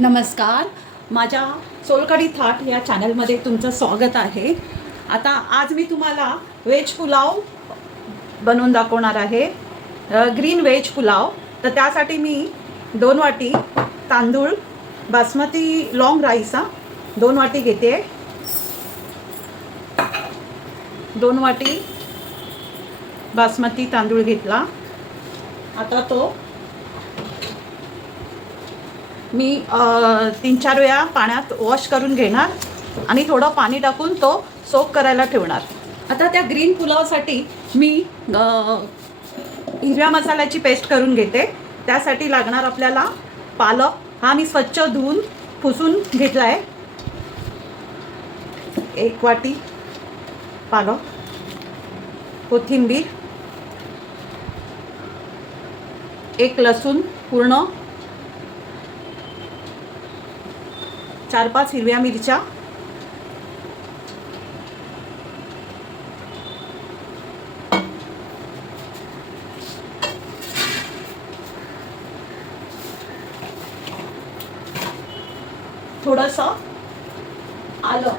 नमस्कार, माझ्या सोलकढी थाट या चॅनलमध्ये तुमचं स्वागत आहे. आता आज मी तुम्हाला व्हेज पुलाव बनवून दाखवणार आहे. Green veg pulao. तर त्यासाठी मी 2 वाटी तांदूळ बासमती लॉंग राईस 2 वाटी घेते. 2 वाटी बासमती तांदूळ घेतला. आता तो मी 3-4 वेळा पाण्यात वॉश करून घेणार आणि थोडं पाणी टाकून तो सोक करायला ठेवणार. आता त्या ग्रीन पुलावसाठी मी हिरव्या मसाल्याची पेस्ट करून घेते. त्यासाठी लागणार आपल्याला पालक हा मी स्वच्छ धुवून पुसून घेतला आहे. 1 वाटी पालक, कोथिंबीर, 1 लसूण पूर्ण, 4-5 हिरव्या मिरच्या, थोडंसं आलं,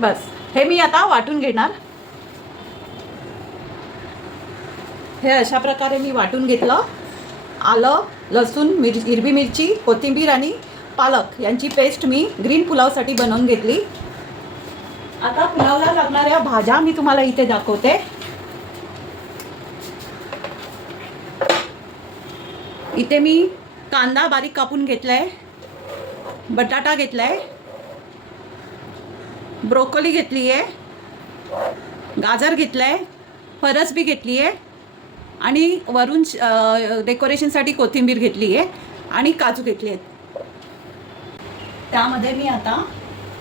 बस. हे मी आता वाटून घेणार. हे अशा प्रकारे मी वाटून घेतलं. आलं, लसूण, हिरवी मिरची, कोथिंबीर आणि पालक यांची पेस्ट मी ग्रीन पुलावसाठी बनवून घेतली. आता पुलावला लागणाऱ्या भाज्या मी तुम्हाला इथे दाखवते. इथे मी कांदा बारीक कापून घेतलाय, बटाटा घेतलाय, ब्रोकोली घेतली आहे, गाजर घेतलाय, फरसबी घेतली आहे आणि वरून डेकोरेशनसाठी कोथिंबीर घेतली आहे आणि काजू घेतले आहेत. त्यामध्ये मी आता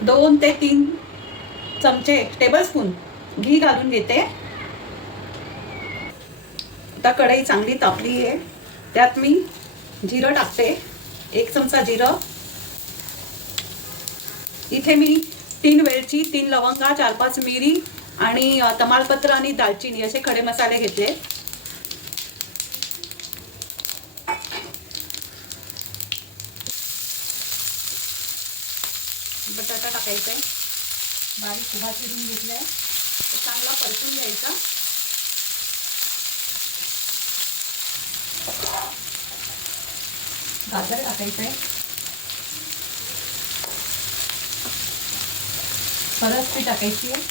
2 ते 3 चमचे टेबलस्पून घी घालून घेते. आता कढई चांगली तापली आहे. त्यात मी जिरं टाकते. 1 चमचा जिरं. इथे मी 3 वेलची, 3 लवंगा, 4-5 मिरी आणि तमालपत्र आणि दालचिनी असे खडे मसाले घेतले. बटाटा टाकायचा आहे, बारीक उभा चिरून घेतलाय, चांगला परतून घ्यायचा. गाजर टाकायचं आहे, फरसबी टाकायची आहे,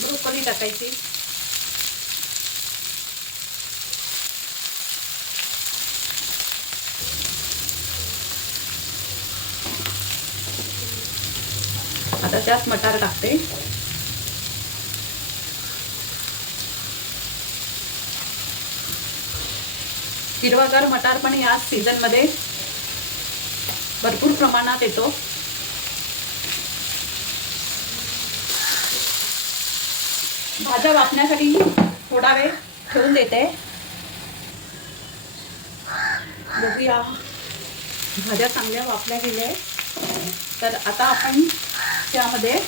ब्रोकोली टाकायची, आता त्यात मटार टाकते. हिरवागार मटार पण या सीझनमध्ये भरपूर प्रमाणात येतो. भाज्या वाफण्यासाठी थोडा वेळ ठेवून देते. बघूया, भाज्या चांगल्या वाफल्या गेल्या आहेत. तर आता आपण त्यामध्ये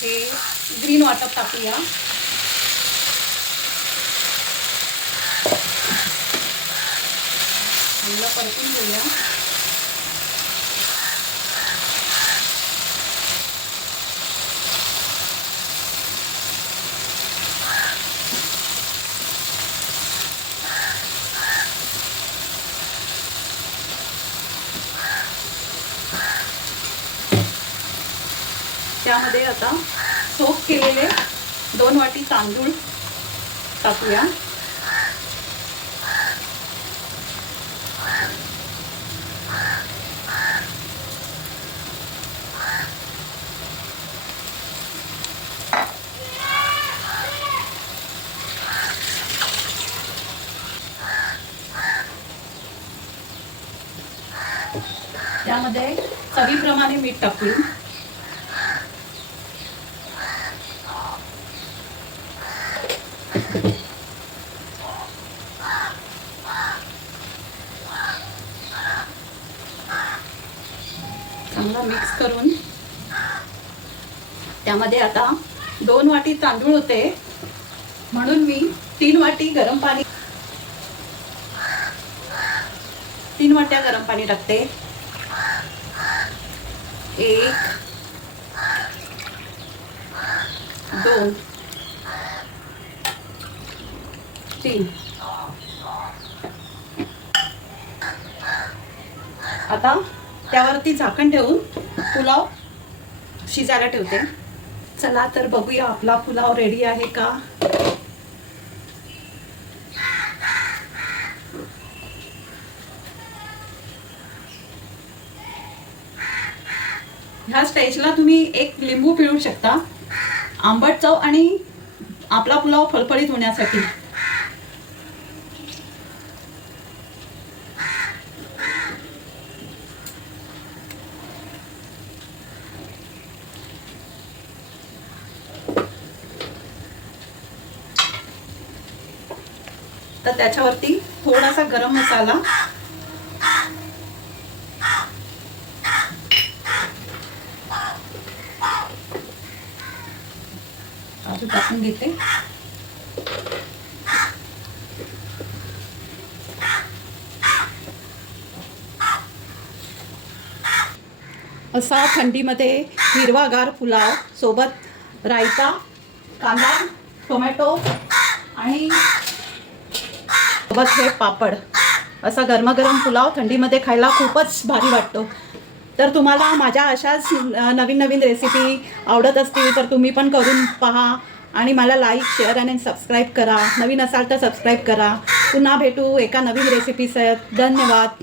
हे ग्रीन वाटप टाकूया. चांगलं परतून घेऊया. त्यामध्ये आता सोक केलेले 2 वाटी तांदूळ टाकूया. त्यामध्ये चवीप्रमाणे मीठ टाकू. चांगला मिक्स करून त्यामध्ये आता 2 वाटी तांदूळ होते म्हणून मी 3 वाटी गरम पाणी 3 वाट्या गरम पाणी टाकते. 1 2 3. आता त्यावरती झाकण ठेवून पुलाव शिजायला ठेवते. चला तर बघूया आपला पुलाव रेडी आहे का. ह्या स्टेजला तुम्ही एक लिंबू पिळू शकता आंबट चव आणि आपला पुलाव फळफळीत होण्यासाठी. तर त्याच्यावरती थोडासा गरम मसाला, काजू टाकून घेते. असा थंडीमध्ये हिरवागार पुलाव सोबत रायता, कांदा, टोमॅटो आणि सोबत हे पापड, असा गरमागरम पुलाव थंडीमध्ये खायला खूपच भारी वाटतो. तर तुम्हाला माझ्या अशाच नवीन नवीन रेसिपी आवडत असतील तर तुम्ही पण करून पहा आणि मला लाईक, शेअर आणि सबस्क्राईब करा. नवीन असाल तर सबस्क्राईब करा. पुन्हा भेटू एका नवीन रेसिपीसह. धन्यवाद.